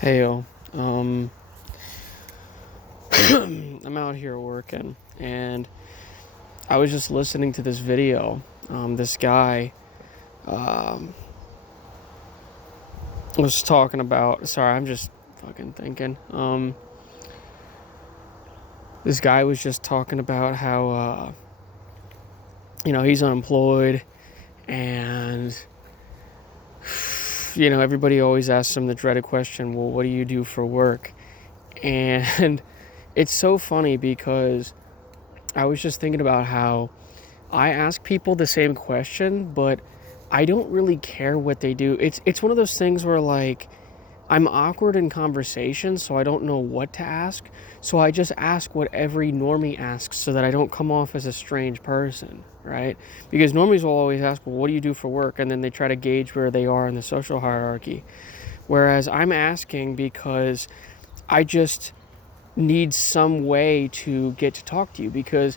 Hey yo, um, I'm out here working, and I was just listening to this video. This guy um, was talking about. Sorry, I'm just fucking thinking. This guy was just talking about how he's unemployed, and everybody always asks him the dreaded question, "Well, what do you do for work?" And it's so funny because I was just thinking about how I ask people the same question, but I don't really care what they do. It's one of those things where like I'm awkward in conversation, so I don't know what to ask. So I just ask what every normie asks so that I don't come off as a strange person, right? Because normies will always ask, "Well, what do you do for work?" And then they try to gauge where they are in the social hierarchy. Whereas I'm asking because I just need some way to get to talk to you, because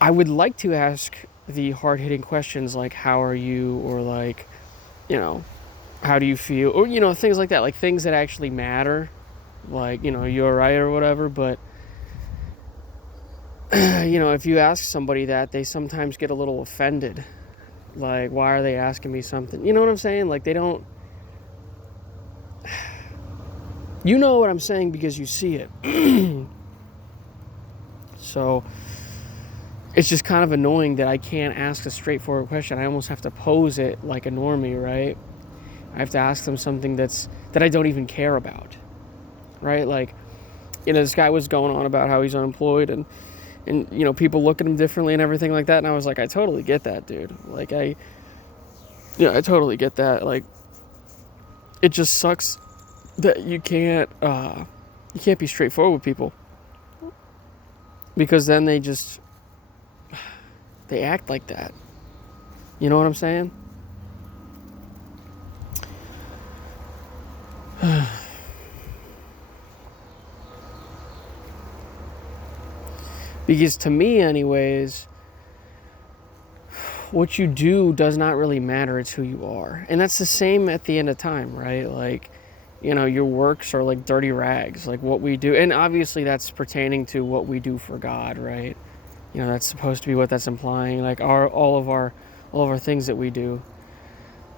I would like to ask the hard hitting questions like, how are you? Or like, you know, how do you feel? Or, things like that, like things that actually matter, like, you're right or whatever. But, if you ask somebody that, they sometimes get a little offended. Like, why are they asking me something? You know what I'm saying? Like, they don't, you know what I'm saying because you see it. So it's just kind of annoying that I can't ask a straightforward question. I almost have to pose it like a normie, right? I have to ask them something that I don't even care about, right? Like, this guy was going on about how he's unemployed, and people look at him differently and everything like that. And I was like, I totally get that, dude. Like, I totally get that. Like, it just sucks that you can't be straightforward with people, because then they act like that. You know what I'm saying? Because to me, anyways, what you do does not really matter. It's who you are. And that's the same at the end of time, right? Like, your works are like dirty rags, like what we do. And obviously that's pertaining to what we do for God, right? That's supposed to be what that's implying. Like all of our things that we do,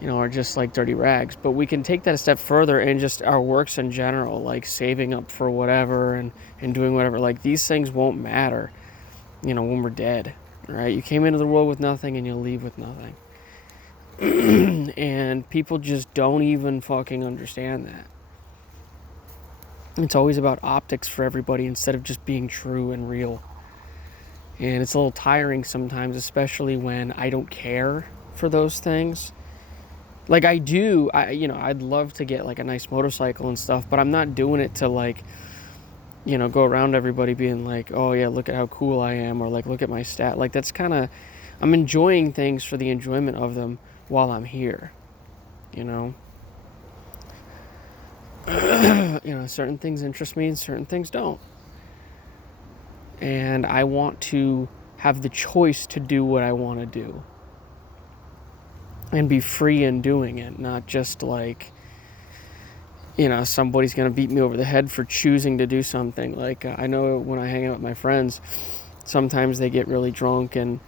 are just like dirty rags. But we can take that a step further, and just our works in general, like saving up for whatever and doing whatever. Like, these things won't matter, when we're dead, right? You came into the world with nothing and you'll leave with nothing. And people just don't even fucking understand that. It's always about optics for everybody instead of just being true and real. And it's a little tiring sometimes, especially when I don't care for those things. Like, I do, I'd love to get like a nice motorcycle and stuff, but I'm not doing it to like, go around everybody being like, "Oh yeah, look at how cool I am," or like, "Look at my stat." Like, that's kind of, I'm enjoying things for the enjoyment of them while I'm here, you know? Certain things interest me and certain things don't. And I want to have the choice to do what I want to do and be free in doing it, not just like, somebody's going to beat me over the head for choosing to do something. Like, I know when I hang out with my friends, sometimes they get really drunk and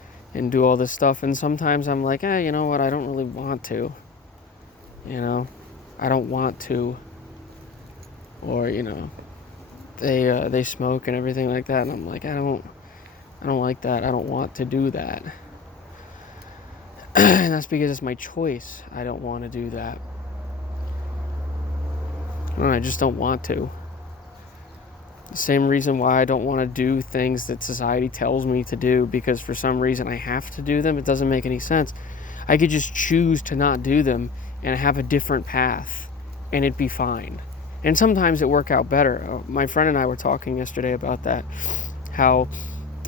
do all this stuff. And sometimes I'm like, you know what? I don't really want to, I don't want to. Or, they smoke and everything like that. And I'm like, I don't like that. I don't want to do that. And that's because it's my choice. I don't want to do that. I just don't want to. The same reason why I don't want to do things that society tells me to do, because for some reason I have to do them. It doesn't make any sense. I could just choose to not do them and have a different path, and it'd be fine. And sometimes it work out better. My friend and I were talking yesterday about that. How,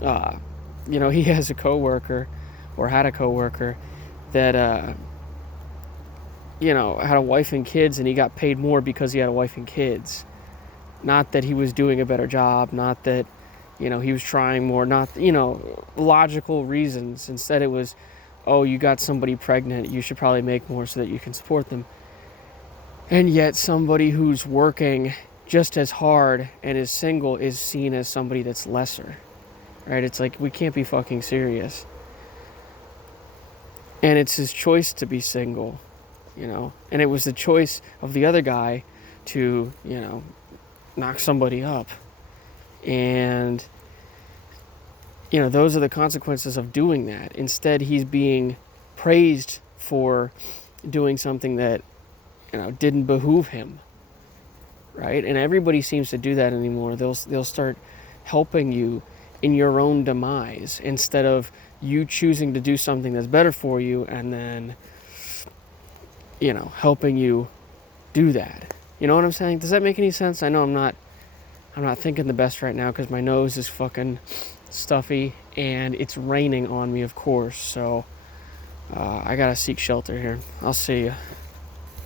he has a coworker, or had a coworker, that, had a wife and kids, and he got paid more because he had a wife and kids. Not that he was doing a better job, not that, he was trying more, not, logical reasons. Instead, it was, oh, you got somebody pregnant, you should probably make more so that you can support them. And yet somebody who's working just as hard and is single is seen as somebody that's lesser, right? It's like, we can't be fucking serious. And it's his choice to be single, and it was the choice of the other guy to, knock somebody up. And, those are the consequences of doing that. Instead, he's being praised for doing something that, didn't behoove him, right? And everybody seems to do that anymore. They'll start helping you in your own demise instead of you choosing to do something that's better for you and then, helping you do that. You know what I'm saying? Does that make any sense? I know I'm not thinking the best right now because my nose is fucking stuffy and it's raining on me, of course. So I gotta seek shelter here. I'll see you.